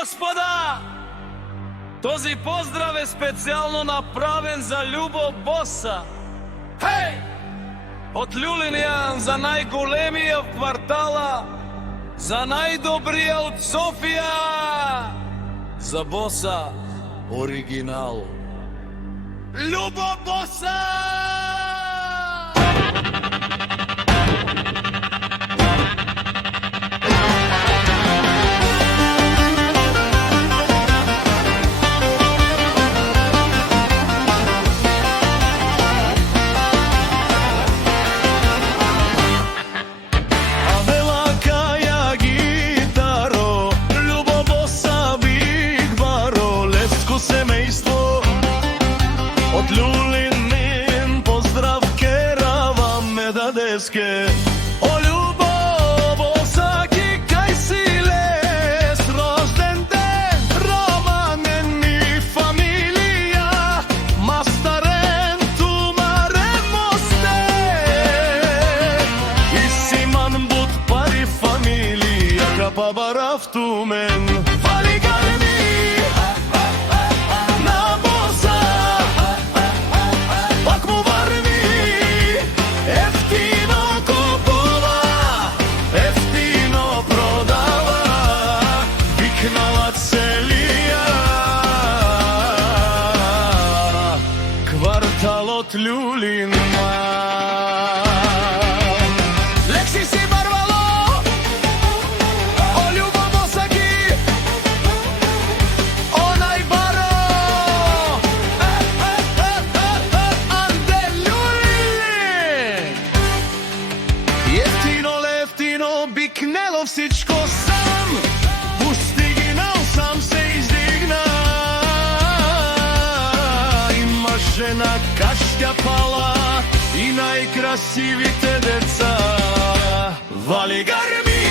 господа, този поздрав е специјално направен за Љубо Боса. Хеј! Од Љулинијан за најголемија в квартала, за најдобрија од Софија, за Боса оригинал. Љубо Боса! O Љубо Боса ки кај си лес, рожден ден, романен ми фамилија, мастарен тумарен мосте, и симан бут пари фамилија, капа барав тумен. Вали гарми на Боса, пак му варни ефтино купува, ефтино продава, викнала целија кварталот Љулин. Лекси си барвало, о Љубо Боса ки, онај баро, анде Љулин. Јефтино, лефтино, бикнело всичко сам, устигнал сам се издигна. Има жена кашќа пала и најкрасивите деца. Вали гарми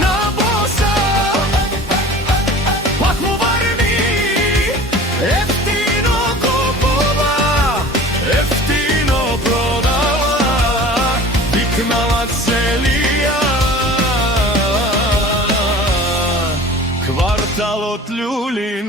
на Боса, пак му варни ефтино купува, ефтино продава, викнала целија кварталот Љулин.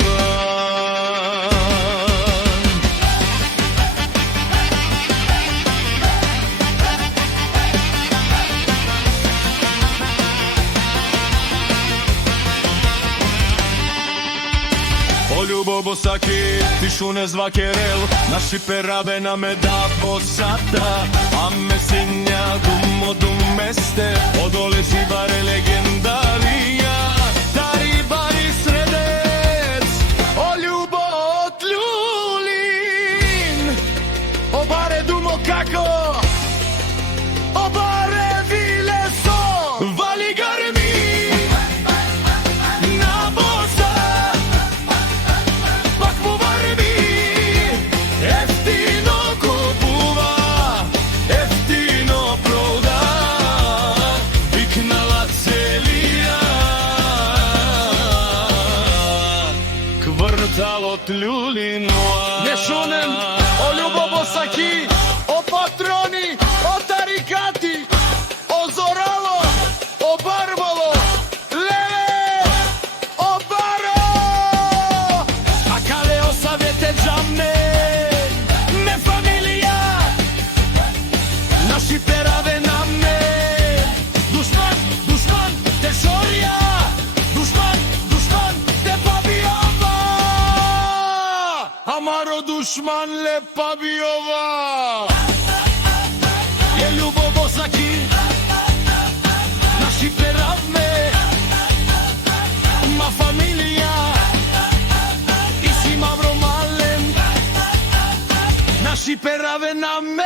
O Љубо Боса ки, ти шуне звакерел, наши перабе на меда Босата, а месиња думо думесте, одоле си баре легендарија, дари бари средец, о Љубо од Љулин, о баре думо како, о баре вилесо, вали гарми на Боса, пак му варни ефтино купува, ефтино продава, викнала целија кварталот Љулин. Не шунем, о Љубо Боса ки, о патрони, о тарикати, о зорало, о барбало, леле, о баро, а кале о савете джамне, не фамилија, наши пераве на ме, душман, душман, те шорија, душман, душман, те пабиова, амаро душман ле пабиова. Е Љубо Боса ки, наши перавме, ма фамилија, и си мавро мален, наши пераве на ме.